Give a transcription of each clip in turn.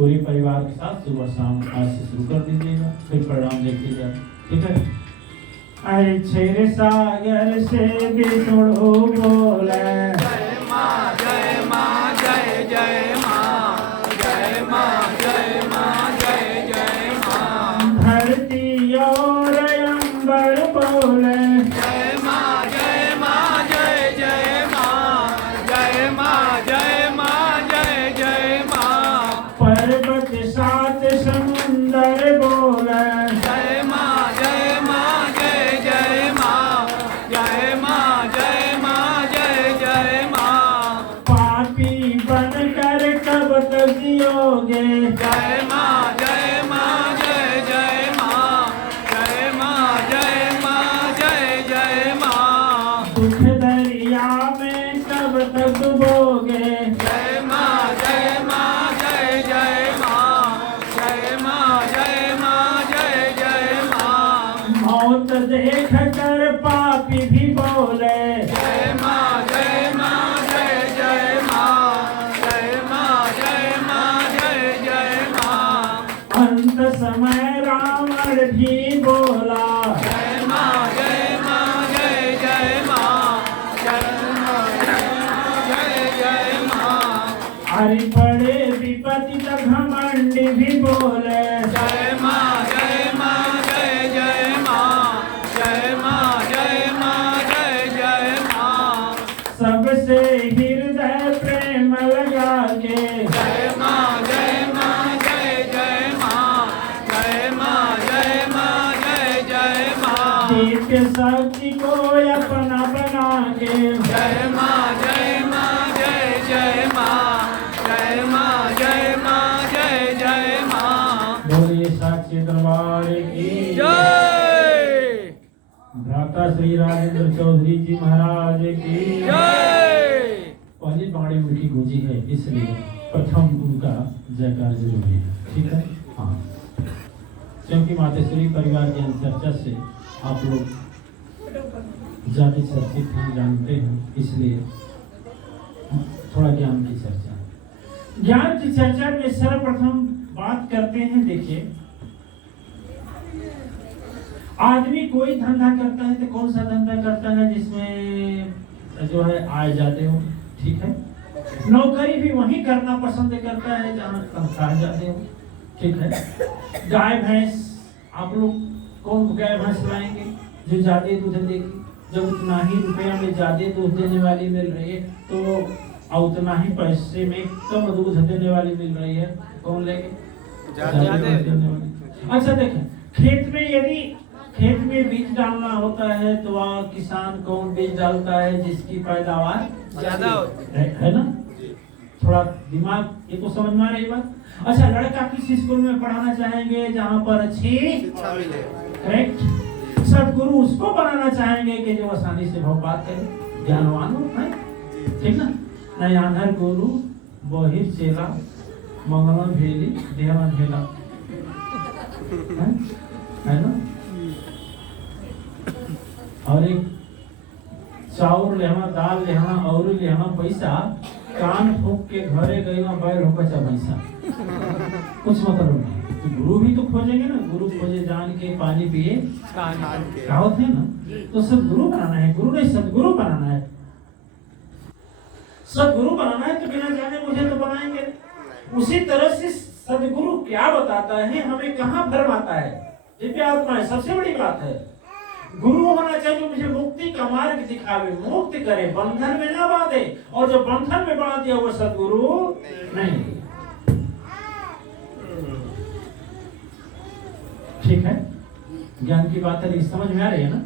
पूरे परिवार के साथ सुबह शाम आज से शुरू कर दीजिएगा, फिर परिणाम देखिएगा। ठीक है। अरे क्षीर सागर से बिछुड़ो बोले जय माँ जय माँ जय जय माँ जय माँ जय माँ जय जय माँ। धरती और अंबर बोले जय माँ जय माँ जय जय माँ जय माँ जय माँ जय जय माँ। पर्वत सात समुंदर बोले जय माँ जय माँ जय जय माँ जय माँ जय माँ जय जय माँ। पापी बनकर कब तक जियोगे जय माँ जय माँ जय जय माँ जय माँ जय माँ जय जय माँ। दुख दरिया में कब तक डूबोगे जय माँ जय माँ जय जय माँ जय माँ जय माँ जय जय माँ। मौत देख कर पापी भी बोले जय माँ जय माँ जय जय माँ जय माँ जय माँ जय जय माँ। अंत समय रावण भी बोला जय माँ जय माँ जय जय माँ जय माँ जय जय माँ। अरे बड़े विपत्ति तक घमंड भी बोले जय माँ जय माँ जय जय माँ जय माँ जय माँ जय जय माँ। सबसे हृदय प्रेम लगा के जय माँ जय माँ जय जय माँ जय माँ जय माँ जय जय माँ। दिव्य शक्ति को अपना बना के जय माँ जय माँ जय जय माँ जय माँ जय माँ जय जय माँ। बोलिए साक्षी दरबार की जय भ्राता श्री राजेंद्र चौधरी जी महाराज की जय। पहली बाणी उनकी गूंजी है, इसलिए प्रथम उनका जयकार जरूरी है। ठीक है। हाँ, क्योंकि मातेश्वरी परिवार की चर्चा से आप लोग ज्यादा चर्चित हैं, जानते हैं, इसलिए थोड़ा ज्ञान की चर्चा। ज्ञान की चर्चा में सर्वप्रथम बात करते हैं। देखिए, आदमी कोई धंधा करता है तो कौन सा धंधा करता है जिसमें जो है आय जाते हो। ठीक है। नौकरी भी वही करना पसंद करता है जहाँ तनख्वाह जाते हो। ठीक है। गाय भैंस, आप लोग कौन गाय भैंस लाएंगे जो ज्यादा दूध देगी? जब उतना ही रुपया में ज्यादा दूध देने वाली मिल रही है तो उतना ही पैसे में कम दूध देने वाली मिल रही है, कौन लेंगे? ज्यादा देने वाली। अच्छा देखें, खेत में बीज डालना होता है तो वह किसान कौन बीज डालता है जिसकी पैदावार ज्यादा होती है ना? थोड़ा दिमाग ये तो समझ में आ रही बात। अच्छा, लड़का किस स्कूल में पढ़ाना चाहेंगे जहाँ पर अच्छी शिक्षा मिले। करेक्ट। सदगुरु उसको बनाना चाहेंगे कि जो आसानी से भव बात करे, ज्ञानवान हो, है ठीक ना? नयानहर गुरु बहिर चेला मंगल भेली देवा भेला, है ना? और एक चाउर लेना, दाल लेना और लेना पैसा, कान फूक के घरे गई ना बैल हो बचा पैसा, कुछ मतलब नहीं। तो गुरु भी तो खोजेंगे ना, गुरु खोजे जान के पानी पिए कहावत है ना। तो सदगुरु बनाना है, गुरु नहीं सदगुरु बनाना है। सदगुरु बनाना है तो बिना जाने मुझे तो बनाएंगे। उसी तरह से सदगुरु क्या बताता है, हमें कहाँ भरमाता है, दिव्य आत्मा है। सबसे बड़ी बात है गुरु होना चाहिए जो मुझे मुक्ति का मार्ग दिखावे, मुक्त करे, बंधन में ना बांधे। और जो बंधन में बांध दिया वो सदगुरु नहीं। ठीक है। ज्ञान की बात है, समझ में आ रही है ना?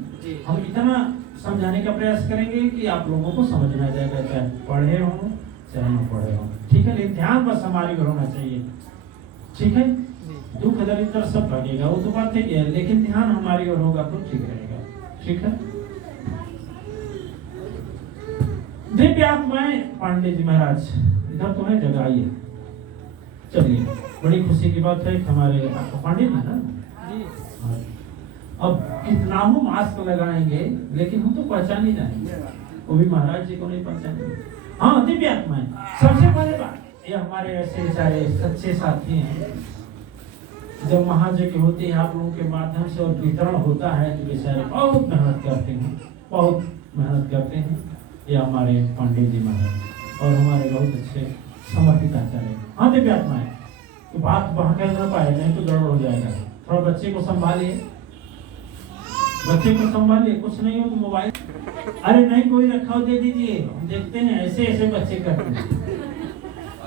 हम इतना समझाने का प्रयास करेंगे कि आप लोगों को समझ में आ जाएगा, चाहे पढ़े हो चाहे न पढ़े हो। ठीक है। लेकिन ध्यान बस हमारी ओर होना चाहिए। ठीक है। दुख दरिद्र सब भागेगा, वो तो बात है, लेकिन ध्यान हमारी ओर होगा तो ठीक रहेगा। ठीक है। दिव्य आत्माएं पांडे जी महाराज इधर तो है, जगह आइए। चलिए, बड़ी खुशी की बात है कि हमारे पांडे जी ना अब कितना हो मास्क लगाएंगे लेकिन हम तो पहचान ही जाएंगे, वो भी महाराज जी को नहीं पहचानेंगे। हाँ, दिव्य आत्माएं। सबसे पहले बात ये हमारे ऐसे सारे सच्चे साथी हैं। जब महायज्ञ होती है आप लोगों के माध्यम से और वितरण होता है तो बेचारे बहुत मेहनत करते हैं, बहुत मेहनत करते हैं। ये हमारे पंडित जी महाराज और हमारे बहुत अच्छे समर्पित आचार्य। हाँ दिव्यात्माएं, तो बात वहाँ कर ना पाए, नहीं तो गड़बड़ हो जाएगा। थोड़ा बच्चे को संभालिए, बच्चे को संभालिए, कुछ नहीं हो तो मोबाइल, अरे नहीं कोई रखा हो दे दीजिए। हम देखते हैं ऐसे ऐसे बच्चे करते हैं।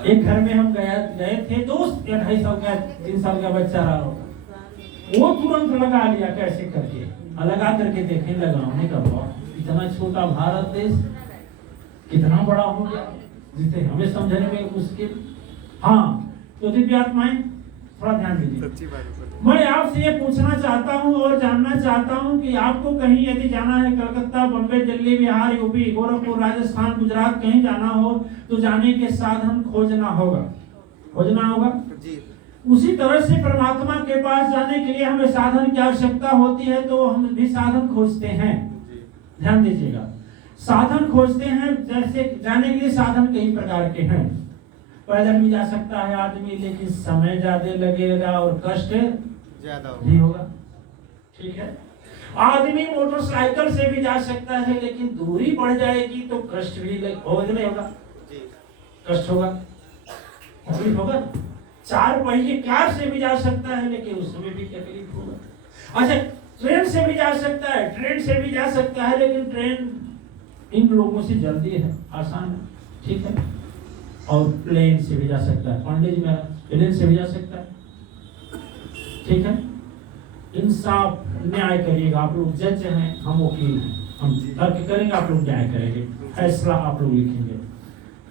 एक घर में हम गए थे, दोस्त 2.5 साल का 3 साल का बच्चा रहा होगा, वो तुरंत लगा लिया कैसे करके, लगा करके देखे, लगाने का भाव। इतना छोटा भारत देश कितना बड़ा हो गया जिसे हमें समझने में मुश्किल। हाँ तो दिव्यात्माएं थोड़ा ध्यान दीजिए। मैं आपसे ये पूछना चाहता हूँ और जानना चाहता हूँ कि आपको कहीं यदि जाना है, कलकत्ता, बम्बई, दिल्ली, बिहार, यूपी, गोरखपुर, राजस्थान, गुजरात, कहीं जाना हो तो जाने के साधन खोजना होगा, खोजना होगा जी। उसी तरह से परमात्मा के पास जाने के लिए हमें साधन की आवश्यकता होती है, तो हम भी साधन खोजते हैं। ध्यान दीजिएगा, साधन खोजते हैं। जैसे जाने के लिए साधन कई प्रकार के हैं। पैदल भी जा सकता है आदमी, लेकिन समय ज्यादा लगेगा और कष्ट ज्यादा भी होगा। ठीक है, आदमी मोटरसाइकिल से भी जा सकता है, लेकिन दूरी बढ़ जाएगी तो कष्ट भी होगा, कष्ट होगा, तकलीफ होगा। 4 पहिए कार से भी जा सकता है, लेकिन उसमें भी तकलीफ होगा। अच्छा, ट्रेन से भी जा सकता है, ट्रेन से भी जा सकता है, लेकिन ट्रेन इन लोगों से जल्दी है, आसान है। ठीक है, और प्लेन से भी जा सकता है, पांडे जी मेरा प्लेन से भी जा सकता है। ठीक है, इंसाफ न्याय करिएगा। आप लोग जज हैं, हम वकील हैं, हम तर्क करेंगे, आप लोग न्याय करेंगे, फैसला आप लोग लिखेंगे।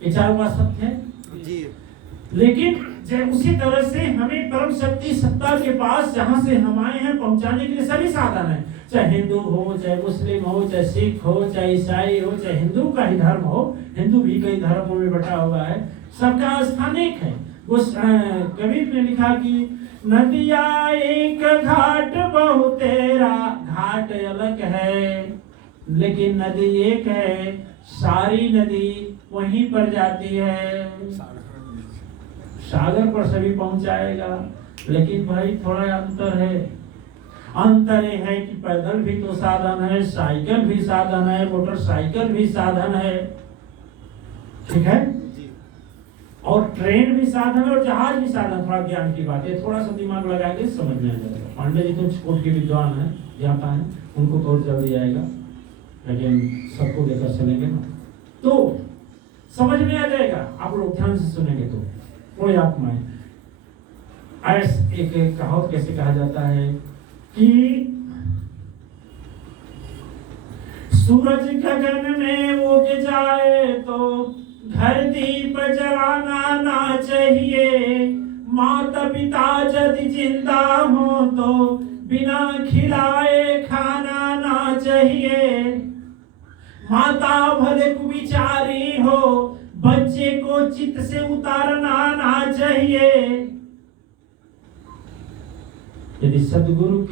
ये 4 बात सत्य है जी। लेकिन जब उसी तरह से हमें परम शक्ति सत्ता के पास जहां से हम आए हैं पहुंचाने के लिए सभी साधन है। चाहे हिंदू हो, चाहे मुस्लिम हो, चाहे सिख हो, चाहे ईसाई हो, चाहे हिंदू का ही धर्म हो, हिंदू भी कई धर्मों में बटा हुआ है, सबका स्थान एक है। उस कबीर ने लिखा कि नदिया एक घाट बहुतेरा, घाट अलग है लेकिन नदी एक है, सारी नदी वहीं पर जाती है। सागर पर सभी पहुंचाएगा, लेकिन भाई थोड़ा अंतर है। अंतर ये है कि पैदल भी तो साधन है, साइकिल भी साधन है, मोटरसाइकिल भी साधन है। ठीक है, और ट्रेन भी साधन है और जहाज भी साधन। थोड़ा ज्ञान की बात है, थोड़ा सा दिमाग लगाएंगे समझ में आ जाएगा। पांडे जी तो कोर्ट के विद्वान है, ज्ञाता है, उनको तो जल्दी आएगा, लेकिन सबको लेकर चलेंगे ना तो समझ में आ जाएगा। आप लोग ध्यान से सुनेंगे तो। कोई आत्माएं एक कहावत कैसे कहा जाता है कि सूरज गगन में उग जाए तो घर दीप जलाना ना चाहिए, माता पिता यदि जिंदा हो तो बिना खिलाए खाना ना चाहिए, माता भले कुविचारी हो बच्चे को चित्त से उतारना ना चाहिए। यदि सदगुरु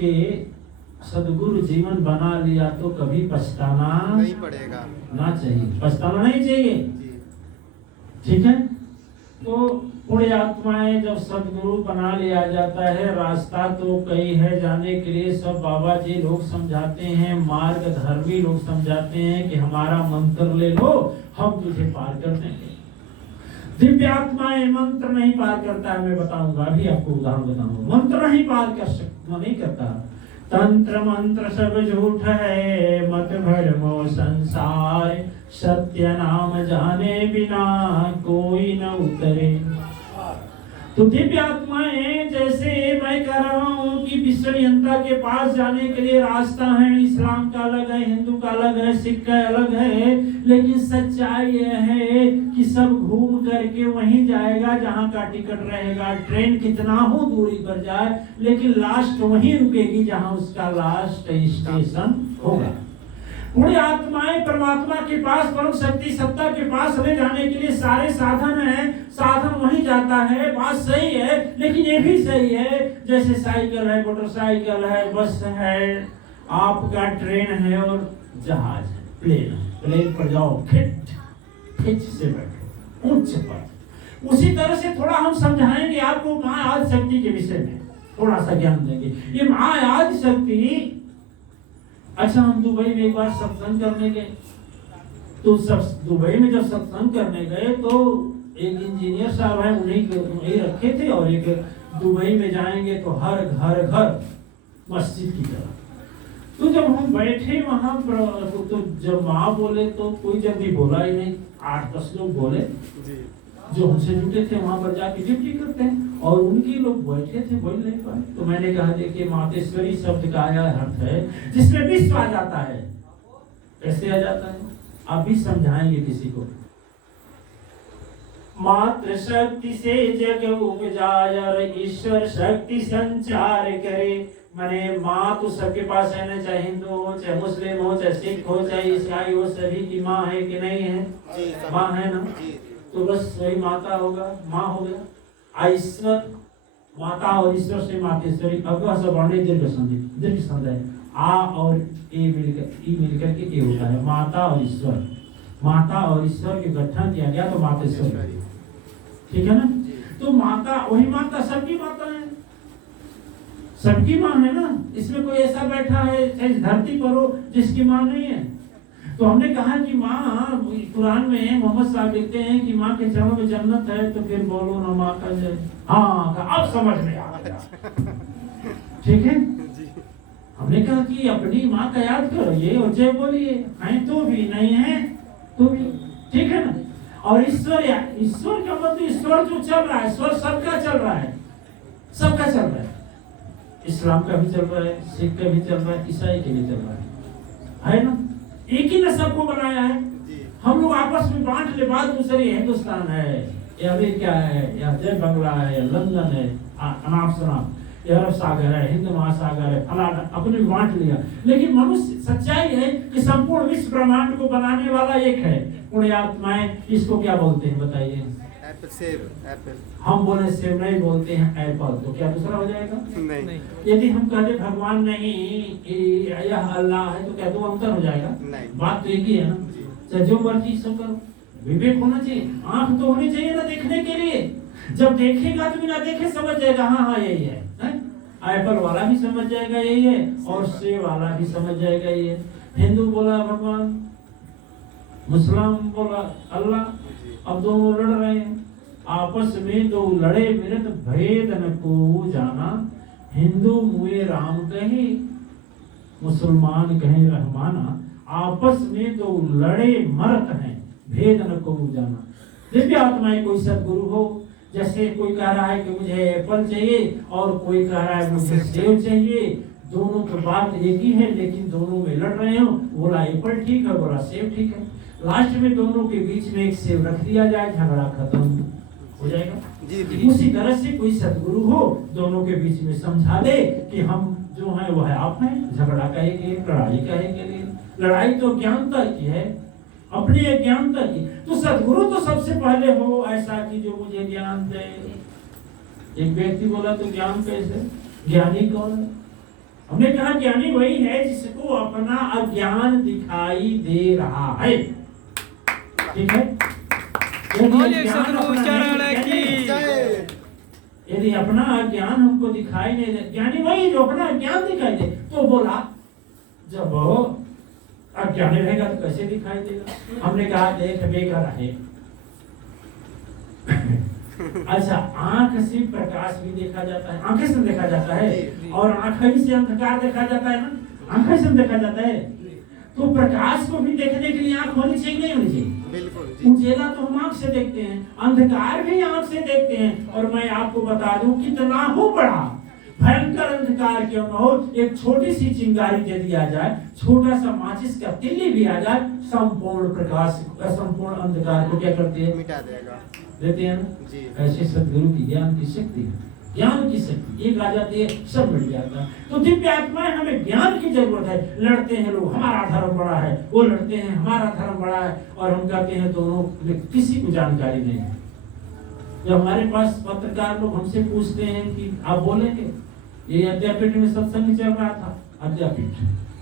जीवन बना लिया तो कभी पछताना नहीं पड़ेगा, ना चाहिए, पछताना नहीं चाहिए। ठीक है, तो पुण्य आत्माएं जब सदगुरु बना लिया जाता है, रास्ता तो कई है जाने के लिए। सब बाबा जी लोग समझाते हैं, मार्ग धर्मी लोग समझाते हैं कि हमारा मंत्र ले लो, हम तुझे पार कर देंगे। दिव्य आत्माएं मंत्र नहीं पार करता है, मैं बताऊंगा, अभी आपको उदाहरण बताऊंगा। मंत्र नहीं पार कर सकता, नहीं करता। तंत्र मंत्र सब झूठ है, मत भरमो संसार, सत्य नाम जाने बिना कोई न उतरे। तो दिव्य आत्माएं, जैसे मैं कह रहा हूँ कि विश्व यंत्र के पास जाने के लिए रास्ता है, इस्लाम का अलग है, हिंदू का अलग है, सिख का अलग है, लेकिन सच्चाई यह है कि सब घूम करके वहीं जाएगा जहाँ का टिकट रहेगा। ट्रेन कितना हो दूरी पर जाए, लेकिन लास्ट वहीं रुकेगी जहाँ उसका लास्ट स्टेशन होगा। पुण्य आत्माएं परमात्मा के पास, परम शक्ति सत्ता के पास ले जाने के लिए सारे साधन हैं, साधन वहीं जाता है। बात सही है, लेकिन ये भी सही है, जैसे साइकिल है, मोटरसाइकिल है, बस है, आपका ट्रेन है और जहाज है, प्लेन है। प्लेन पर जाओ, खिच से बैठो, ऊंच पर उसी तरह से थोड़ा हम समझाएंगे आपको महाआदि शक्ति के विषय में, थोड़ा सा ज्ञान देंगे। ये महाआदि शक्ति, अच्छा हम दुबई में एक बार सत्संग करने गए, तो दुबई में जब सत्संग करने गए तो एक इंजीनियर साहब है, उन्हीं रखे थे, और एक दुबई में जाएंगे तो हर घर मस्जिद की तरह। तो जब हम बैठे वहां पर, तो जब वहां बोले तो कोई जल्दी बोला ही नहीं, 8-10 लोग बोले जो हमसे जुटे थे, वहां पर जाके ड्यूटी करते हैं, और उनके लोग बैठे थे, बोल नहीं पाए। तो मैंने कहा देखिए मातेश्वरी शब्द का यह अर्थ है जिसमें विश्व आ जाता है। कैसे आ जाता है आप भी समझाएंगे किसी को। मातृ शक्ति से जग उपजाय और ईश्वर शक्ति संचार करे। माने माँ तो सबके पास है ना, चाहे हिंदू हो, चाहे मुस्लिम हो, चाहे सिख हो, चाहे ईसाई हो, सभी की माँ है कि नहीं है? माँ है ना, तो बस वही माता होगा, माँ हो गया। ईश्वर, माता और ईश्वर से मातेश्वरी। अगवा सब वर्णे दीर्घ संधि है, आ और ए मिलकर के ए होता है, माता और ईश्वर। माता और ईश्वर के गठन किया गया तो मातेश्वरी, ठीक है ना। तो माता, वही माता, सबकी माता है, सबकी माँ है ना। इसमें कोई ऐसा बैठा है इस धरती पर हो जिसकी माँ नहीं है। तो हमने कहा कि माँ, कुरान में मोहम्मद साहब लिखते हैं कि माँ के चरणों में जन्नत है, तो फिर बोलो ना माँ का जय। हाँ, अब समझ में आ गया, ठीक है। हमने कहा कि अपनी माँ का याद करिए और जय बोलिए, हैं तो भी, नहीं है तो भी, ठीक है ना। और ईश्वर का मतलब ईश्वर जो चल रहा है, ईश्वर सबका चल रहा है, सबका चल रहा है। इस्लाम का भी चल रहा है, सिख का भी चल रहा है, ईसाई का भी चल रहा है ना। एक ही ने सबको बनाया है। हम लोग आपस में बांट ले, बात दूसरी हिंदुस्तान है, या अमेरिका है, या जय बंगला है, या लंदन है, अनाप शनाप, या अरब सागर है, हिंद महासागर है, फलाना, अपने बांट लिया। लेकिन मनुष्य, सच्चाई है कि संपूर्ण विश्व ब्रह्मांड को बनाने वाला एक है, पुण्य आत्माएं। इसको क्या बोलते हैं बताइए? एप्पल। हम बोले सेब नहीं, बोलते हैं एप्पल, तो क्या दूसरा हो जाएगा? नहीं। यदि हम कहते भगवान नहीं, यह अल्लाह है, तो क्या दो अंतर हो जाएगा? नहीं। बात तो एक ही है ना। चाहे जो मर्जी सब करो, विवेक होना चाहिए, आंख तो होनी चाहिए ना देखने के लिए। जब देखेगा तो बिना देखे समझ जाएगा, हाँ यही है। एप्पल वाला भी समझ जाएगा यही है, और सेब वाला भी समझ जाएगा यही है। हिंदू बोला भगवान, मुसलमान बोला अल्लाह, अब दोनों लड़ रहे हैं आपस में। दो लड़े मिलत भेद न को जाना, हिंदू मुए राम कहे, मुसलमान कहे रहमाना। आपस में दो लड़े मरत हैं, भेद न को जाना। दिव्य आत्माएं, कोई सदगुरु हो, जैसे कोई कह रहा है कि मुझे एप्पल चाहिए और कोई कह रहा है मुझे सेब चाहिए, दोनों की बात एक ही है, लेकिन दोनों में लड़ रहे हो। बोला एप्पल ठीक है, बोला सेब ठीक है। लास्ट में दोनों के बीच में एक सेब रख दिया जाए, झगड़ा खत्म हो जाएगा। उसी तरह से कोई सदगुरु हो, दोनों के बीच में समझा दे कि हम जो है वो है आप हैं, झगड़ा कहे के लिए, लड़ाई कहे के लिए। लड़ाई तो ज्ञानता की है, अपनी अज्ञानता की। तो सदगुरु तो सबसे पहले हो ऐसा कि जो मुझे ज्ञान दे। एक व्यक्ति बोला तो ज्ञान कैसे, ज्ञानी कौन है? हमने कहा ज्ञानी वही है जिसको अपना अज्ञान दिखाई दे रहा है, ठीक है। यदि अपना अज्ञान हमको दिखाई नहीं दे, ज्ञानी वही जो अपना अज्ञान दिखाई दे। तो बोला जब अज्ञान रहेगा तो कैसे दिखाई देगा? हमने कहा देख बेकर है। अच्छा, आंख से प्रकाश भी देखा जाता है, आंखें से देखा जाता है, और आंखें से अंधकार देखा जाता है ना, आंखें से देखा जाता है। तो प्रकाश को भी देखने के लिए आंख होनी चाहिए, नहीं होनी चाहिए? बिल्कुल। उजेला तो हम आंख से देखते हैं, अंधकार भी आंख से देखते हैं। और मैं आपको बता दूं कितना हो बड़ा भयंकर अंधकार क्यों न हो, एक छोटी सी चिंगारी यदि आ जाए, छोटा सा माचिस का तिल्ली भी आ जाए, संपूर्ण प्रकाश, संपूर्ण अंधकार को क्या करती है? मिटा देगा, देते हैं ना। ऐसे सदगुरु की ज्ञान की शक्ति है, ज्ञान की शक्ति एक आ जाती है, सब मिट जाता है। तो दिव्य आत्माएं, हमें ज्ञान की जरूरत है। लड़ते हैं लोग, हमारा धर्म बड़ा है, वो लड़ते हैं हमारा धर्म बड़ा है, और हम कहते हैं दोनों में किसी को जानकारी नहीं है। जब हमारे पास पत्रकार लोग हमसे पूछते हैं कि आप बोलेंगे, ये अद्यापीठ में सत्संग चल रहा था, अद्यापीठ,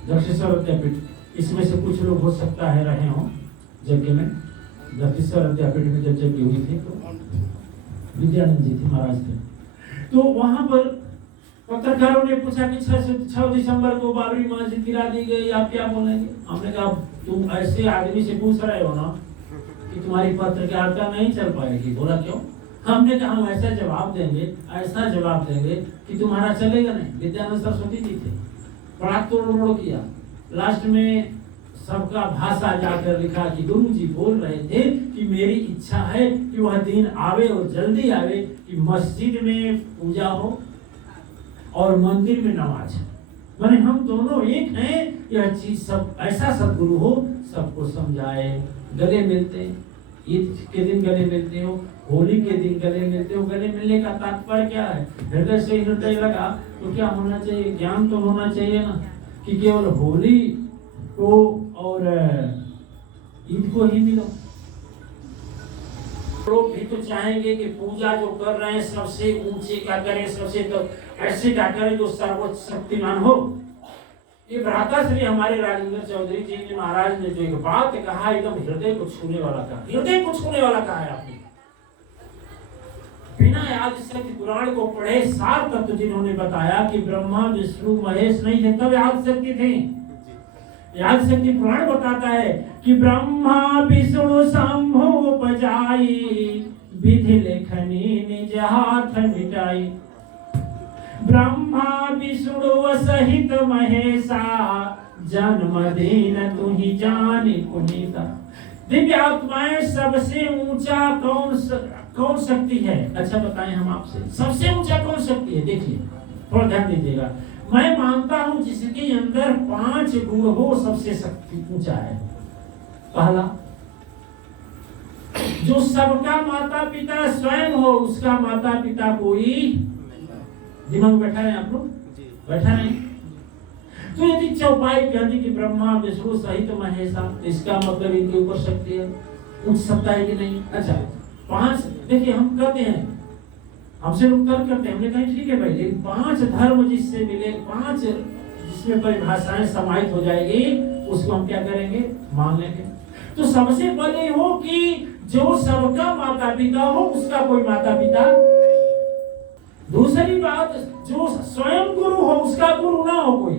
दक्षिणेश्वर अद्यापीठ, इसमें से कुछ लोग हो सकता है रहे हों यज्ञ में। दक्षिणेश्वर अद्यापीठ में जब यज्ञ हुई थी, तो विद्यानंद जी थे महाराज थे। तो वहां पर पत्रकारों ने पूछा कि 6 दिसंबर को बाबरी मस्जिद गिरा दी गई, आप क्या बोलेंगे? हमने कहा तुम ऐसे आदमी से पूछ रहे हो ना कि तुम्हारी पत्रकारिता नहीं चल पाएगी। बोला क्यों? हमने कहा हम ऐसा जवाब देंगे कि तुम्हारा चलेगा नहीं। विद्यानंद सरस्वती जी थे, बड़ा तोड़ किया। लास्ट में सबका भाषा जाकर लिखा कि गुरु जी बोल रहे थे कि मेरी इच्छा है कि वह दिन आवे और जल्दी आवे कि मस्जिद में पूजा हो और मंदिर में नमाज। माने हम दोनों एक हैं, यह चीज सब ऐसा सदगुरु हो सबको समझाए। गले मिलते, ईद के दिन गले मिलते हो, होली के दिन गले मिलते हो। गले मिलने का तात्पर्य क्या है? हृदय से हृदय लगा तो क्या होना चाहिए? ज्ञान तो होना चाहिए ना कि केवल होली को और ईद को ही मिलो। लोग भी तो चाहेंगे कि पूजा जो कर रहे हैं सबसे ऊंचे का करें, सबसे तो ऐसे का करें जो सर्वोच्च शक्तिमान हो। ये भ्राता श्री हमारे राजेंद्र चौधरी जी ने महाराज ने जो एक बात कहा एकदम हृदय को छूने वाला कहा। हृदय को छूने वाला कहा है आपने। बिना याद शक्ति पुराण को पढ़े सार तत्व जिन्होंने बताया कि ब्रह्मा विष्णु महेश नहीं थे तब याद शक्ति थी। याद शक्ति पुराण बताता है कि ब्रह्मा विष्णु शंभु उपजाई, विधि लेखनी निज हाथ मिटाई। ब्रह्मा विष्णु सहित महेशा, जन्म दिन तुहि जानी पुनीता। दिव्य आत्माएं सबसे ऊंचा कौन शक्ति है? अच्छा बताएं हम आपसे, सबसे ऊंचा कौन शक्ति है? देखिए थोड़ा ध्यान दीजिएगा। मैं मानता हूं जिसके अंदर 5 गुण हो सबसे शक्ति ऊंचा है। पहला, जो सबका माता पिता स्वयं हो, उसका माता पिता कोई दिमाग में बैठा रहे आप लोग? बैठा नहीं? तो यदि चौपाई कहती कि ब्रह्मा विष्णु सहित महेशा, इसका मतलब इनके ऊपर शक्ति है, उच्च सत्ता है कि नहीं? अच्छा 5 देखिए हम कहते हैं, हमसे लोग तर्क करते हैं, हमने कहा ठीक है भाई, लेकिन 5 धर्म जिससे मिले, 5 जिसमें परिभाषाएं समाहित हो जाएगी, उसको हम क्या करेंगे? मान लेंगे। तो सबसे पहले हो कि जो सबका माता पिता हो उसका कोई माता पिता। दूसरी बात, जो स्वयं गुरु हो उसका गुरु ना हो कोई,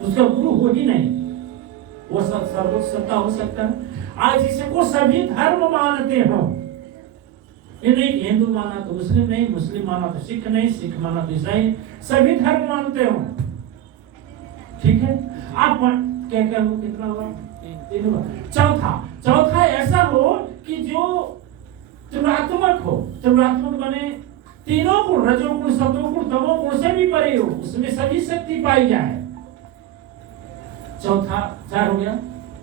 उसका गुरु हो ही नहीं, वो सर्वोच्च सत्ता हो सकता है। आज जिसको सभी धर्म मानते हो, ये नहीं हिंदू माना तो मुस्लिम नहीं, मुस्लिम माना तो सिख नहीं, सिख माना तो ईसाई, सभी धर्म मानते हो, ठीक है? आप क्या करूं? कितना हुआ? 3 हुआ। चौथा ऐसा हो कि जो त्रिगुणात्मक हो। त्रिगुणात्मक माने तीनों गुण, रजोगुण सतोगुण तमोगुण से भी परे हो, उसमें सभी शक्ति पाई जाए। चौथा 4 हो गया,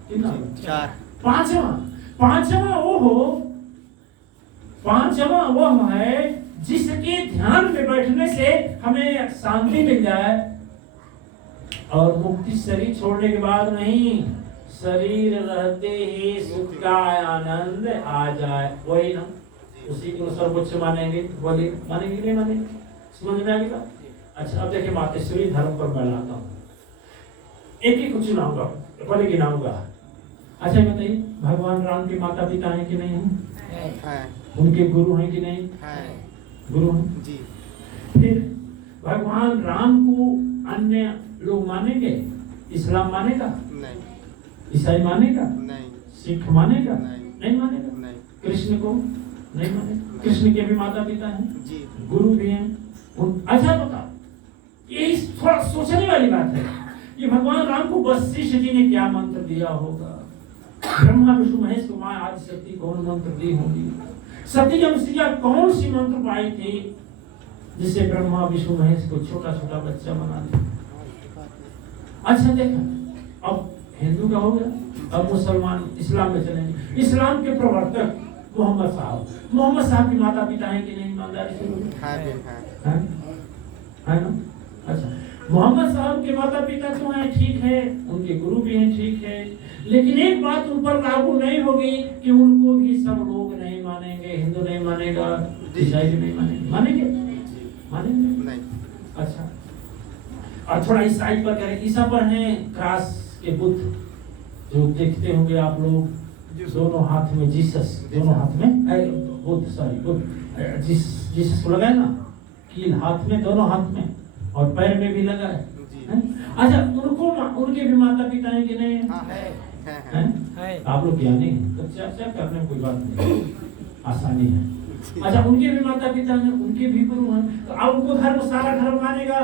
कितना? 4। पांचवा वो हो, पांचवा वो है जिसके ध्यान में बैठने से हमें शांति मिल जाए और मुक्ति शरीर छोड़ने के बाद नहीं, शरीर रहते ही सुख का आनंद आ जाए। वही ना, उसी को सर्वोच्च मानेंगे। बोले मानेंगे नहीं मानेंगे? समझ में आ गया? अच्छा अब देखिए मातेश्वरी धर्म पर मैं लाता हूँ, एक को चुनाऊंगा, पहले गिनाऊंगा। अच्छा बताइए, भगवान राम के माता पिता हैं कि नहीं हैं? उनके गुरु हैं कि नहीं? गुरु हैं जी। फिर भगवान राम को अन्य लोग मानेंगे? इस्लाम मानेगा? नहीं। ईसाई मानेगा? नहीं। सिख मानेगा? नहीं मानेगा। नहीं। कृष्ण को नहीं मानेगा? कृष्ण के भी माता पिता हैं जी, गुरु भी हैं। अच्छा बता, ये थोड़ा सोचने वाली बात है कि भगवान राम को वशिष्ठ जी ने क्या मंत्र दिया होगा? ब्रह्मा विष्णु महेश को मां आदि शक्ति कौन मंत्र दी होगी? सती अनुसुईया कौन सी मंत्र पाई थी जिससे ब्रह्मा विष्णु महेश को छोटा छोटा बच्चा बना दिया? अच्छा देखा, अब हिंदू का हो गया, अब मुसलमान इस्लाम में चलेंगे। इस्लाम के प्रवर्तक मोहम्मद साहब के माता पिता हैं कि नहीं? ईमानदारी से है ना? अच्छा मोहम्मद साहब के माता पिता तो हैं, ठीक है, उनके गुरु भी हैं, ठीक है, लेकिन एक बात उन पर लागू नहीं होगी कि उनको भी सब लोग नहीं मानेंगे। हिंदू नहीं मानेगा, ईसाई भी नहीं मानेंगे। मानेंगे नहीं। अच्छा और थोड़ा ईसाई पर करें, ईसा पर हैं क्रास के बुद्ध जो देखते होंगे आप लोग, दोनों हाथ में जीसस, दोनों हाथ में बुद्ध जिसको लगा है ना कील हाथ में, दोनों हाथ में और पैर में भी लगा है। अच्छा, उनके भी माता पिता हैं कि नहीं? है। आप लोग ज्ञानी हैं तो चर्चा करने में कोई बात नहीं, आसानी है। अच्छा, उनके भी माता पिता हैं, उनके भी गुरु हैं, तो अब उनको धर्म सारा धर्म मानेगा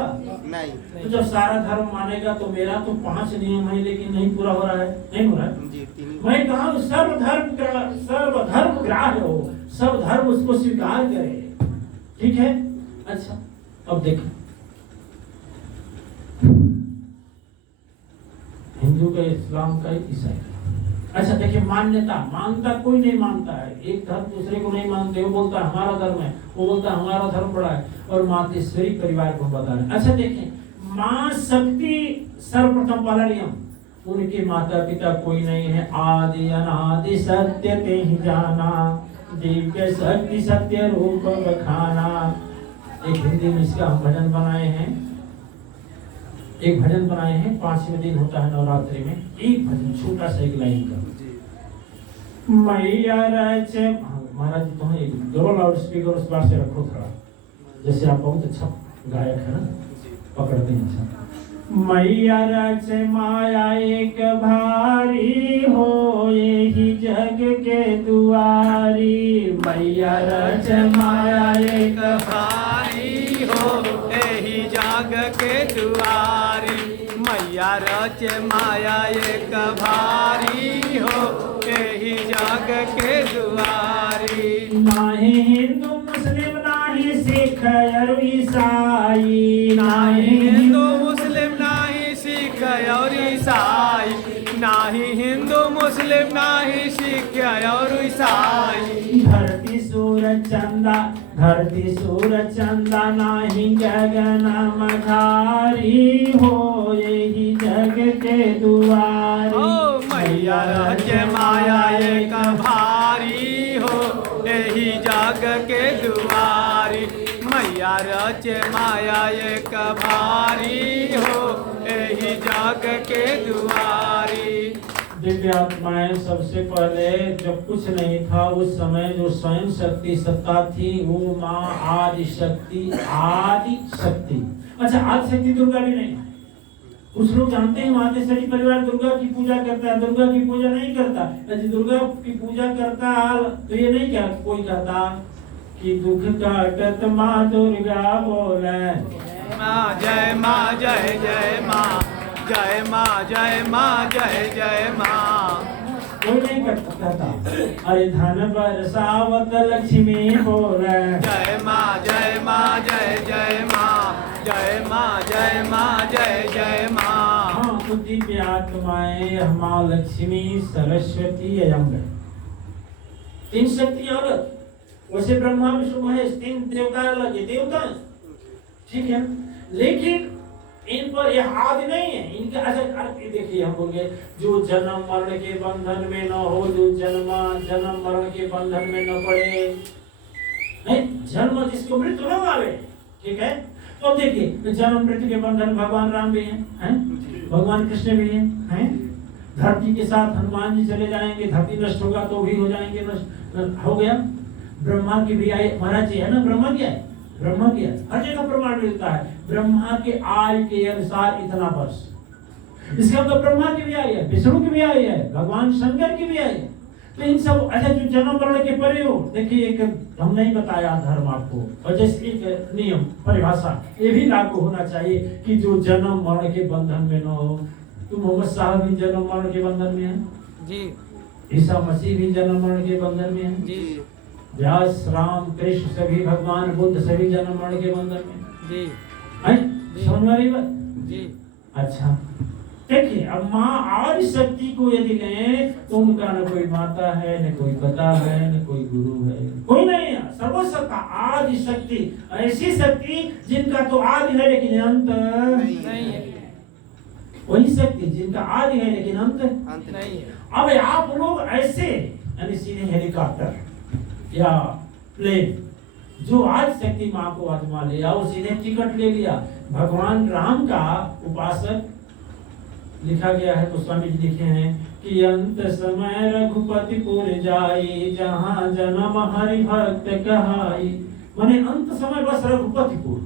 नहीं। तो जब सारा धर्म मानेगा तो मेरा तो 5 नियम है लेकिन नहीं पूरा हो रहा है, नहीं हो रहा है। मैं कहा सर्वधर्म ग्राह्य हो, सब धर्म उसको स्वीकार करे, ठीक है। अच्छा, अब देखिए हिंदू का, इस्लाम का, ईसाई का। अच्छा देखिए, मानता कोई नहीं मानता है, एक धर्म दूसरे को नहीं मानते। वो बोलता है हमारा धर्म है, वो बोलता है हमारा धर्म बड़ा है, और मातेश्वरी परिवार को बता रहे। अच्छा देखिए, माँ शक्ति सर्वप्रथम पालनियम, उनके माता पिता कोई नहीं है। आदि अनादि सत्य ते ही जाना, दिव्य शक्ति सत्य रूप बखाना। एक हिंदी में इसका हम भजन बनाए हैं, एक भजन बनाए हैं, 5वें दिन होता है नवरात्रि में। एक भजन छोटा सा, एक लाइन का। मैया रचे, महाराज जी तुम्हें एक दो लाउड स्पीकर उस बार से रखो थोड़ा, जैसे आप बहुत अच्छा गायक है ना, पकड़ते हैं। अच्छा, मैया रचे माया एक भारी हो, यही जग के दुआरी। मैया रचे माया एक भारी हो, यही जग के दुआरी। मैया रच माया एक भारी हो, यही जग के दुआरी। नाही हिंदू मुस्लिम, नाही सिख और ईसाई, नाही हिंदू मुस्लिम, नाही सिख और ईसाई। नाही हिंदू मुस्लिम, नाही सिख और ईसाई। धरती सूरज चंदा, नाही गगन मझारी हो, यही जग के दुआरी। ओ मैया रच माया एक भारी हो, यही जग के दुआरी। मैया रच माया एक भारी हो, यही जग के दुआरी। दिव्य आत्माएं, सबसे पहले जब कुछ नहीं था उस समय जो स्वयं शक्ति सत्ता थी, वो माँ आदि शक्ति। अच्छा, आदि शक्ति दुर्गा भी नहीं। कुछ लोग जानते हैं मातेश्वरी परिवार दुर्गा की पूजा करता है, दुर्गा की पूजा नहीं करता। यदि दुर्गा की पूजा करता तो ये नहीं क्या कोई कहता कि दुख काटत माँ दुर्गा बोले माँ जय माँ, जय जय माँ, जय माँ, जय माँ, जय जय माँ। कोई नहीं कहता। अरे धन बरसावत लक्ष्मी बोले जय माँ, जय माँ, जय जय माँ, जय माँ, जय माँ, जय जय माँ। हाँ, तो दिव्य आत्माएं माँ लक्ष्मी, सरस्वती, अयंबे, 3 शक्ति औरत। वैसे ब्रह्मा विष्णु महेश 3 देवता अलग है, देवता, ठीक है, लेकिन इन पर यह आदि नहीं है इनका। अच्छा देखिए, हम बोलेंगे जो जन्म मरण के बंधन में न हो, जो जन्म मरण के बंधन में न पड़े, नहीं जन्म जिसको मृत्यु न आवे, ठीक है। तो देखिए, जन्म मृत्यु के बंधन भगवान राम भी हैं, भगवान कृष्ण भी हैं। धरती के साथ हनुमान जी चले जाएंगे, धरती नष्ट होगा तो भी हो जाएंगे, नष्ट हो गया। ब्रह्मा की भी आए, महाराज जी है ना, ब्रह्मा की आए, ब्रह्मा की आए, हर जगह प्रमाण मिलता है। ब्रह्मा के आयु के अनुसार इतना वर्ष, इसका मतलब ब्रह्मा की भी आई है, विष्णु की भी आई है, भगवान शंकर की भी आई है। तो इन सब, अच्छा जो जन्म मरण के परे हो, देखिए एक हम नहीं बताया धर्म आपको, और जैसे एक नियम परिभाषा ये भी लागू होना चाहिए कि जो जन्म मरण के बंधन में न हो। तो मोहम्मद साहब भी जन्म मरण के बंधन में है जी, ईसा मसीह भी जन्म मरण के बंधन में है जी, व्यास, राम, कृष्ण सभी, भगवान बुद्ध सभी जन्म मरण के बंधन में जी, है। समझ में आ रही बात? जी। अच्छा देखिए, अब माँ आदि शक्ति को यदि लें तो उनका न कोई माता है, न कोई पिता है, न कोई गुरु है, कोई नहीं है। सर्वसत्ता आदि शक्ति, ऐसी शक्ति जिनका तो आदि है लेकिन अंत नहीं है, वही शक्ति जिनका आदि है लेकिन अंत नहीं है। अब आप लोग ऐसे यानी सीधे हेलीकॉप्टर या प्लेन, जो आज शक्ति माँ को आजमा ले, और सीधे टिकट ले लिया, भगवान राम का उपासक लिखा गया है, तो स्वामी जी लिखे हैं कि अंत समय रघुपतिपुर जाई, जहाँ जन्म हरि भक्त कहाई। माने अंत समय बस रघुपतिपुर,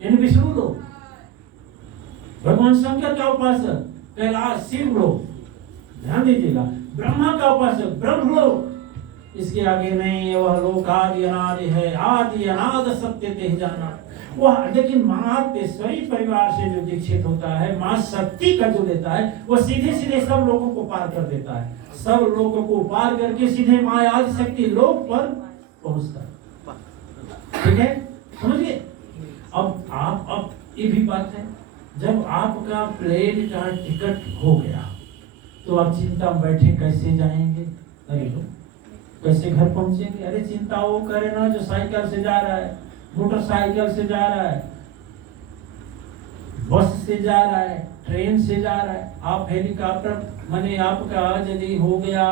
यानी विष्णु लोग, भगवान शंकर का उपासक कैलाश शिव लोग, ध्यान दीजिएगा, ब्रह्मा का उपासक ब्रह्म लोग, इसके आगे नहीं। वह लोक आदि अनादि है, आदि अनाद सत्य ते जाना वह। लेकिन महातेश्वरी परिवार से जो दीक्षित होता है, मां शक्ति का जो लेता है, वह सीधे सीधे सब लोगों को पार कर देता है, सब लोगों को पार करके सीधे मां आदि शक्ति लोक पर पहुंचता है। ठीक है, समझिए। अब ये भी बात है, जब आपका प्लेन का टिकट हो गया तो आप चिंता में बैठे कैसे जाएंगे, अरे कैसे घर पहुंचेंगे। अरे चिंता वो करे ना जो साइकिल से जा रहा है, मोटरसाइकिल से जा रहा है, बस से जा रहा है, ट्रेन से जा रहा है। आप हेलीकॉप्टर, माने आपका यदि हो गया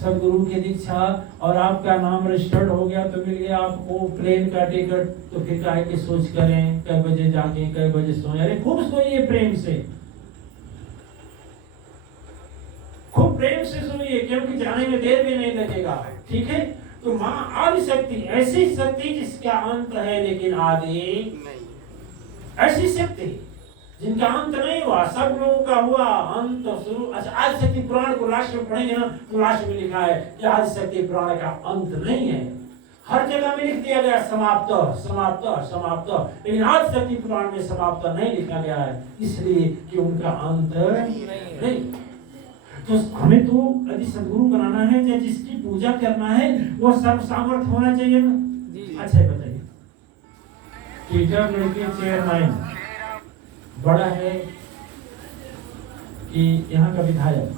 सदगुरु की दीक्षा और आपका नाम रजिस्टर्ड हो गया तो मिल गया आपको प्लेन का टिकट, तो फिर काहे की सोच करें कई बजे जाके कई बजे सोए। अरे खूब सोइए प्रेम से, खूब प्रेम से सुनिए, क्योंकि जाने में देर भी नहीं लगेगा। ठीक है, तो मां आदि शक्ति, ऐसी शक्ति जिसका अंत है लेकिन आदि नहीं, ऐसी शक्ति जिनका अंत नहीं हुआ, सब लोगों का हुआ अंत शुरू। अच्छा, आदि शक्ति पुराण को लास्ट में पढ़ेंगे ना, तो लास्ट में लिखा है कि आदि शक्ति पुराण का अंत नहीं है। हर जगह में लिख दिया गया समाप्त समाप्त समाप्त, लेकिन आदि शक्ति पुराण में समाप्त नहीं लिखा गया है, इसलिए कि उनका अंत नहीं। तो हमें तो यदि सदगुरु बनाना है या जिसकी पूजा करना है वो सर्व सामर्थ होना चाहिए ना। अच्छा बताइए, टीचर के चेयरमैन बड़ा है कि यहाँ का विधायक,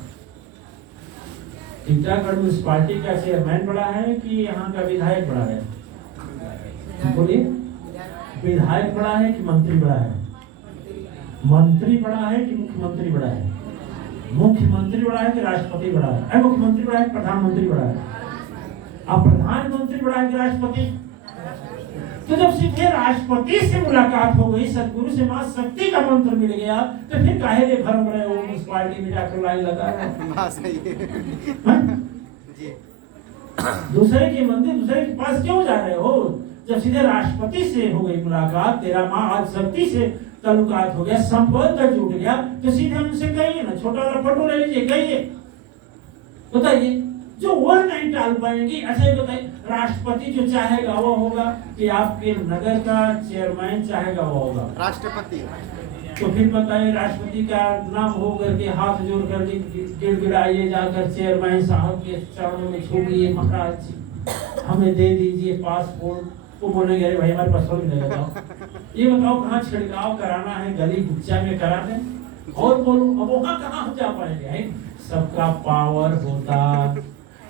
टीटागढ़ म्यूनिसिपालिटी का चेयरमैन बड़ा है कि यहाँ का विधायक बड़ा है? बोलिए, विधायक बड़ा है कि मंत्री बड़ा है? मंत्री बड़ा है कि मुख्यमंत्री बड़ा है? मुख्यमंत्री बड़ा है कि राष्ट्रपति बड़ा है? मुख्यमंत्री बड़ा है कि प्रधानमंत्री बड़ा है? अब प्रधानमंत्री बड़ा है कि राष्ट्रपति? तो जब सीधे राष्ट्रपति से मुलाकात हो गई, सदगुरु से मां शक्ति का मंत्र मिल गया, तो फिर काहे ले भरम रहे हो म्यूनिसिपालिटी में जाकर लाइन लगा रहे? दूसरे के मंदिर, दूसरे के पास क्यों जा रहे हो? जब सीधे राष्ट्रपति से हो गई मुलाकात, तेरा मां आदि शक्ति से ताल्लुकात हो गया, संपर्क जुट गया, तो सीधे उनसे कहिए ना, छोटा वाला फोटो ले लीजिए, कहिए, बताइए, जो वह नहीं टाल पाएंगी। अच्छा ये बताइए, राष्ट्रपति जो चाहेगा वो होगा कि आपके नगर का चेयरमैन चाहेगा वो होगा? राष्ट्रपति। तो फिर बताइए, राष्ट्रपति का नाम हो करके हाथ जोड़ कर गिड़गिड़ाइए, जाकर चेयरमैन साहब के चरणों में छूइए, महाराज जी हमें दे दीजिए पासपोर्ट। वो बोलेंगे अरे भाई हमारे पास थोड़ी मिलेगा, ये बताओ कहाँ छिड़काव कराना है, गली गुच्चा में करा दें और बोलो, अब वहाँ कहाँ जा पाएंगे? सबका पावर होता।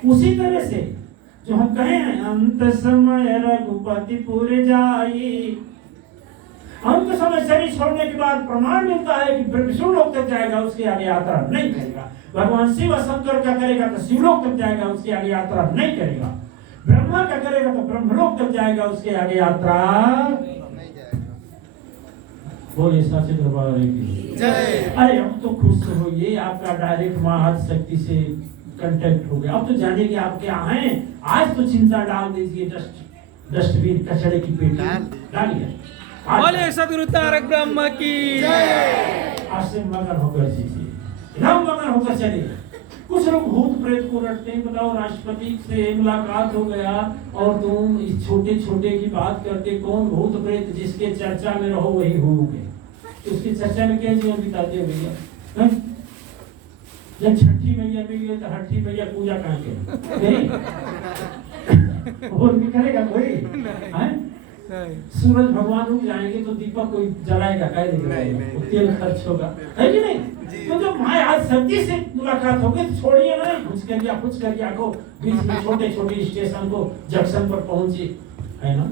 उसी तरह से जो हम कहे हैं अंत समय रघुपतिपुर जाई, अंत समय शरीर छोड़ने के बाद प्रमाण मिलता है कि विष्णु लोक तक जाएगा, उसके आगे यात्रा नहीं करेगा। भगवान शिव शंकर का करेगा तो शिवलोक तक जाएगा, उसके आगे यात्रा नहीं करेगा। ब्रह्मा का करेगा तो ब्रह्मलोक तक जाएगा, उसके आगे यात्रा नहीं जाएगा। बोलिए सच्चे दरबार की जय। अरे अब तो खुश होइए, आपका डायरेक्ट मां आदि शक्ति से कांटेक्ट हो गया। अब तो जाने कि आप क्या हैं, आज तो चिंता डाल दीजिए, डस्टबिन कचड़े की पेटी डालिए। बोले सद्गुरु तारक ब्रह्म की जय। आज से मगन होकर जीजिए, एकदम मगन होकर चलिए। कुछ लोग भूत प्रेत को रटते हैं, बताओ राष्ट्रपति से मुलाकात हो गया और तुम इस छोटे छोटे की बात करते, कौन भूत प्रेत जिसके चर्चा में रहो वही होगे, उसकी चर्चा में क्या जीवन बिताते हो भैया? जब छठी मैया मिल गई तो हठी मैया पूजा कहाँ के और भी करेगा कोई? सूरज भगवान उग जाएंगे तो दीपक कोई जलाएगा, तेल खर्च होगा, है कि नहीं? तो जब माया आज शक्ति से मुलाकात हो गई तो छोड़िए ना, कुछ कर गया को बीच में छोटे छोटे स्टेशन को जंक्शन पर पहुंची, है ना?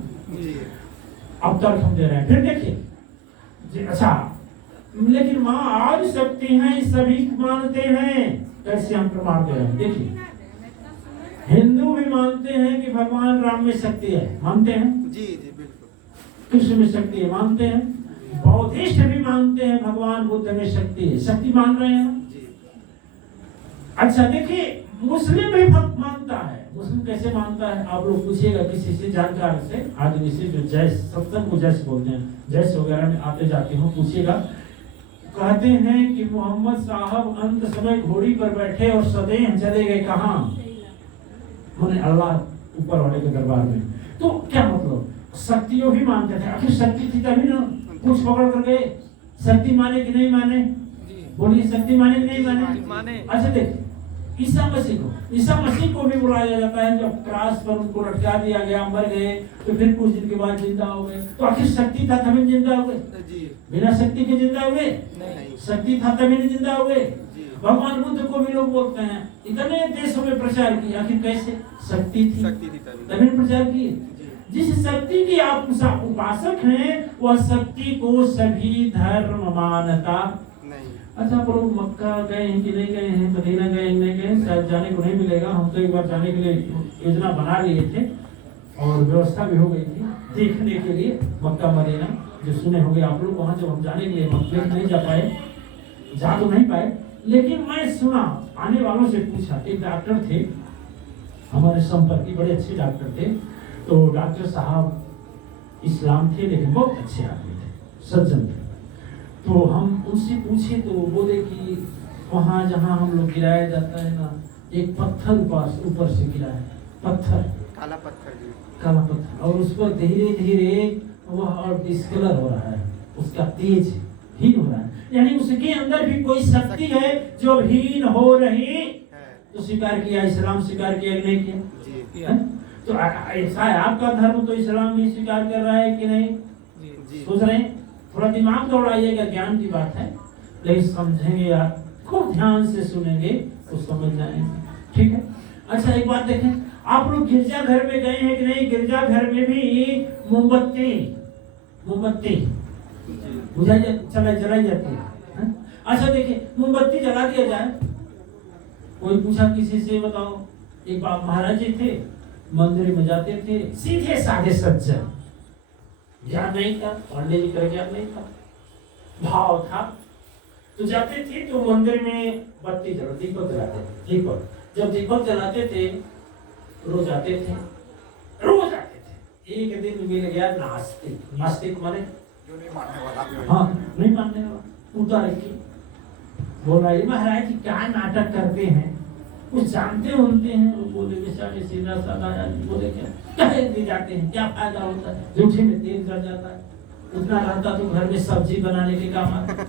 अब तक हम दे रहे हैं। फिर देखिए, अच्छा लेकिन माँ आज शक्ति है, सभी मानते हैं, कैसे हम प्रमाण दे रहे हैं? देखिए, हिंदू भी मानते हैं कि भगवान राम में शक्ति है, मानते हैं? जी जी बिल्कुल। कृष्ण में शक्ति है, मानते हैं? बौद्धिस्ट भी मानते हैं भगवान बुद्ध में शक्ति है, शक्ति मान रहे हैं। अच्छा देखिए, मुस्लिम भी भक्त मानता है। मुस्लिम कैसे मानता है? आप लोग पूछिएगा किसी से जानकार से, आदमी से जो जैस सत्संग को जैस बोलते हैं, जैस वगैरह में आते जाते हो, पूछिएगा। कहते हैं कि मोहम्मद साहब अंत समय घोड़ी पर बैठे और सदैव चले गए कहाँ? मैंने अल्लाह ऊपर वाले के दरबार में। तो क्या मतलब? शक्तियों भी मानते थे। आखिर शक्ति थी तभी ना कुछ पकड़ कर गए। शक्ति माने कि नहीं माने? बोलिए, शक्ति माने कि नहीं माने? अच्छा देखिए, ईसा मसीह को भी बुलाया जाता है। जब क्रॉस पर उनको लटका दिया गया, मर गए, तो फिर कुछ दिन के बाद जिंदा हो गए। तो आखिर शक्ति था तभी जिंदा हो गए? बिना शक्ति के जिंदा हुए? शक्ति था तभी नहीं जिंदा हुए। भगवान बुद्ध को भी लोग बोलते हैं, इतने देशों में प्रचार किया, आखिर कैसे? शक्ति थी तभी प्रचार किए। जिस शक्ति की आप उपासक हैं, वह शक्ति को सभी धर्म मानता नहीं। अच्छा, आप लोग मक्का गए हैं कि नहीं गए हैं? मदीना गए नहीं गए? शायद जाने को नहीं मिलेगा। हम तो एक बार जाने के लिए योजना बना लिए थे और व्यवस्था भी हो गई थी देखने के लिए मक्का मदीना। जो सुने होंगे आप लोग, वहाँ जब हम जाने के लिए मक्के नहीं जा पाए, जा तो नहीं पाए, लेकिन मैं सुना, आने वालों से पूछा। एक डॉक्टर थे हमारे संपर्की, बड़े अच्छे डॉक्टर थे। तो डॉक्टर साहब इस्लाम थे, लेकिन बहुत अच्छे आदमी थे, सज्जन थे। तो हम उनसे पूछे तो वो बोले कि वहाँ जहाँ हम लोग गिराया जाता है ना, एक पत्थर ऊपर से गिरा है, पत्थर, काला पत्थर, और उस पर धीरे धीरे वह और डिस्कलर हो रहा है, उसका तेज हीन हो रहा है। यानी उसके अंदर भी कोई शक्ति है जो हीन हो रही है। तो स्वीकार किया, इस्लाम स्वीकार किया कि नहीं किया? तो ऐसा है, आपका धर्म तो इस्लाम भी स्वीकार कर रहा है कि नहीं? सोच रहे हैं? थोड़ा दिमाग दौड़ाइएगा, ज्ञान की बात है, लेकिन समझेंगे आप, खूब ध्यान से सुनेंगे तो समझ जाएंगे। ठीक है। अच्छा एक बात देखें, आप लोग गिरजा घर में गए हैं कि नहीं? गिरजा घर में भी मोमबत्ती जलाई जाती है। अच्छा देखिए, मोमबत्ती जला दिया जाए, कोई पूछा किसी से, बताओ। एक बाप महाराज जी थे, मंदिर में जाते थे, सीधे साधे सज्जन, ज्ञान नहीं था, पांडे जी का ज्ञान नहीं था, भाव था। तो जाते थे तो मंदिर में बत्ती दीपक जलाते थे। दीपक जब दीपक जलाते थे, रोज आते थे। एक दिन मिल गया नास्तिक माने जो नहीं मानने वाला, हाँ नहीं मानने वाला, उतर के बोल रहा है, महाराज जी क्या नाटक करते हैं, कुछ जानते होते हैं? वो बोले बेचारे सीधा साधा आदमी, बोले क्या दे जाते हैं, क्या फायदा होता है, जूठे में तेल जल जाता है, उतना रहता तो घर में सब्जी बनाने के काम आता।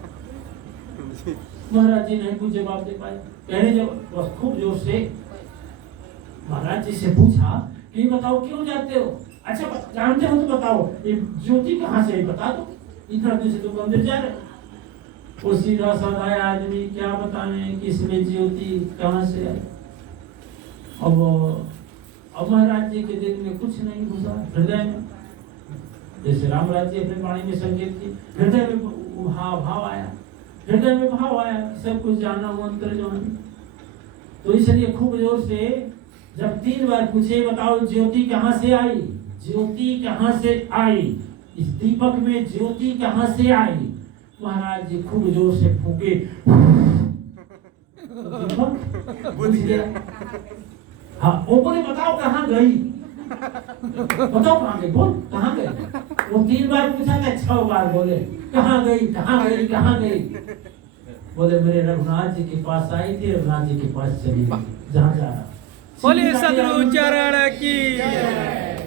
महाराज जी नहीं कुछ जवाब दे पाए। पहले जब बस खूब जोर से महाराज जी से पूछा कि बताओ क्यों जाते हो? अच्छा जानते हो तो बताओ, ये ज्योति कहाँ से है बता दो, इतना दूर से तो मंदिर जा रहे। वो सीधा साधा आदमी क्या बताने किसमें ज्योति कहाँ से आई। अब महाराज जी के दिल में कुछ नहीं घुसा, हृदय में, जैसे रामराज जी अपने वाणी में संकेत की, हृदय में भाव आया, हृदय में भाव आया, सब कुछ जाना मंत्र जो है। तो इसलिए खूब जोर से जब 3 बार पूछे, बताओ ज्योति कहाँ से आई, ज्योति कहाँ से आई, इस दीपक में ज्योति कहाँ से आई। महाराज जी खूब जोर से फूके, बुझ गया। हाँ वो बोले बताओ कहाँ गई, बताओ कहाँ गई, बोल कहाँ गई। वो 3 बार पूछा था, 6 बार बोले कहाँ गई कहाँ गई कहाँ गई। बोले मेरे रघुनाथ जी के पास आई थी, रघुनाथ जी के पास चली गई जहाँ जा रहा। बोले सदगुरु चरण की।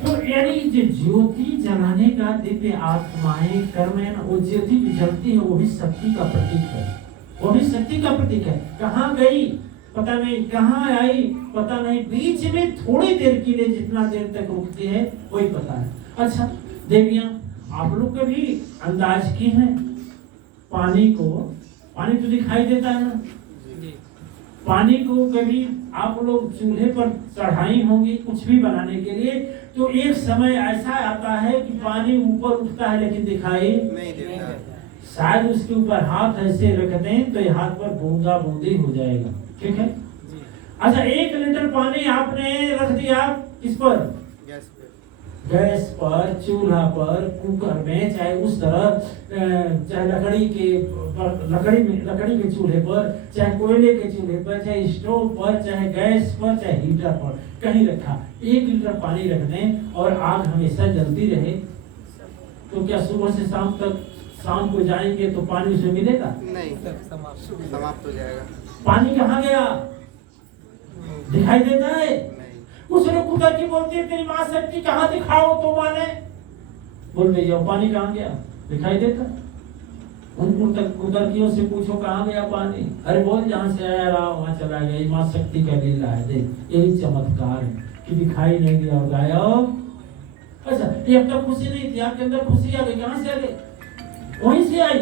तो यानी जो ज्योति जलाने का दिव्य आत्माएं कर्म है ना, वो ज्योति भी जलती है, वो भी शक्ति का प्रतीक है, वो भी शक्ति का प्रतीक है। कहाँ गई पता नहीं, कहाँ आई पता नहीं, बीच में थोड़ी देर के लिए जितना देर तक रुकती है वही पता है। अच्छा देवियां, आप लोग कभी अंदाज की है पानी को, पानी तो दिखाई देता है ना, पानी को कभी आप लोग चूल्हे पर चढ़ाई होंगी कुछ भी बनाने के लिए, तो एक समय ऐसा आता है कि पानी ऊपर उठता है लेकिन दिखाई नहीं देता। शायद उसके ऊपर हाथ ऐसे रख दें तो ये हाथ पर बूंदा बूंदी हो जाएगा। ठीक है। अच्छा 1 लीटर पानी आपने रख दिया किस पर, गैस पर, चूल्हा पर, कुकर में, चाहे उस तरह चाहे लकड़ी के चूल्हे पर, चाहे कोयले के चूल्हे पर, चाहे स्टोव पर, चाहे गैस पर, चाहे हीटर पर, कहीं रखा 1 लीटर पानी रख दें और आग हमेशा जलती रहे, तो क्या सुबह से शाम तक, शाम को जाएंगे तो पानी उसमें मिलेगा? नहीं, समाप्त हो जाएगा। पानी कहाँ गया? दिखाई देता है? कुछ लोग कुदर की बोलते हैं तेरी माँ शक्ति कहाँ दिखाओ तो माने, बोल रही जाओ पानी कहाँ गया? दिखाई देता? उन तक कुदरतियों से पूछो कहाँ गया पानी, अरे बोल जहाँ से आया रहा वहाँ चला गया, माँ शक्ति का लीला है। देख यही चमत्कार है कि दिखाई नहीं दिया और गायब। अच्छा ये अब तक खुशी नहीं थी, आपके अंदर खुशी आ गई, कहाँ से आ गई? वहीं से आई।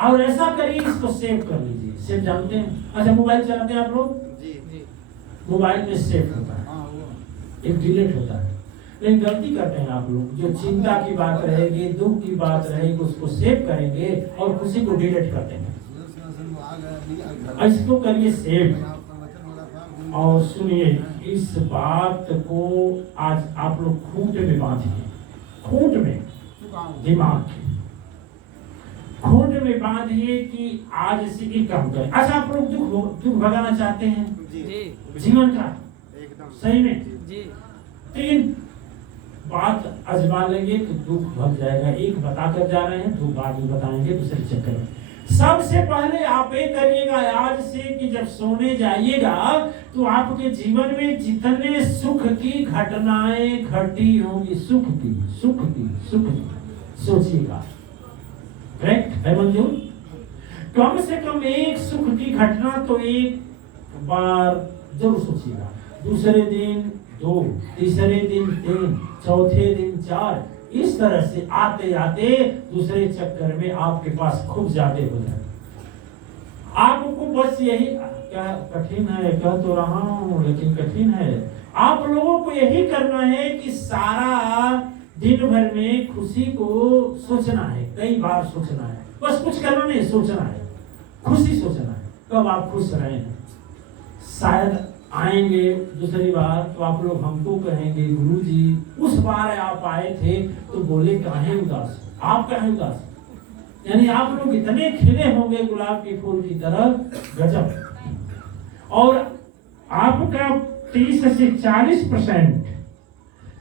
और ऐसा करिए, इसको सेव कर लीजिए। सेव जानते हैं? अच्छा मोबाइल चलाते हैं आप लोग? जी। मोबाइल में सेव होता है, एक डिलीट होता है, लेकिन गलती करते हैं आप लोग। जो चिंता की बात रहेगी, दुख की बात रहेगी, उसको सेव करेंगे और खुशी को डिलीट कर देंगे। इसको करिए सेव। और सुनिए, इस बात को आज आप लोग खूंट में बांधिए, खूंट में, दिमाग के खूंट में बांधिए कि आज से ये काम करें। अच्छा आप लोग दुख भगाना चाहते हैं जीवन का? एकदम सही में जी। 3 बात आजमा लेंगे तो दुख भग जाएगा। एक बताकर जा रहे हैं, 2 बाद में बताएंगे दूसरे चक्कर में। सबसे पहले आप ये करिएगा आज से कि जब सोने जाइएगा तो आपके जीवन में जितने सुख की घटनाएं घटी होंगी, सुख की सोचिएगा। करेक्ट है मंजूर? कम से कम एक सुख की घटना तो एक बार जरूर सोचिएगा। दूसरे दिन 2, तीसरे दिन 3, चौथे दिन 4, इस तरह से आते आते दूसरे चक्कर में आपके पास खूब ज्यादा हो जाए। आपको बस यही, क्या कठिन है, कह तो रहा हूं लेकिन कठिन है। आप लोगों को यही करना है कि सारा दिन भर में खुशी को सोचना है, कई बार सोचना है, बस कुछ करना नहीं, सोचना है, खुशी सोचना है, कब आप खुश रहे हैं। शायद आएंगे दूसरी बार तो आप लोग हमको कहेंगे गुरुजी उस बार आप आए थे तो बोले काहे उदास, आप काहे उदास, यानी आप लोग इतने खिले होंगे गुलाब के फूल की तरह, गजब। और आपका 30 से 40%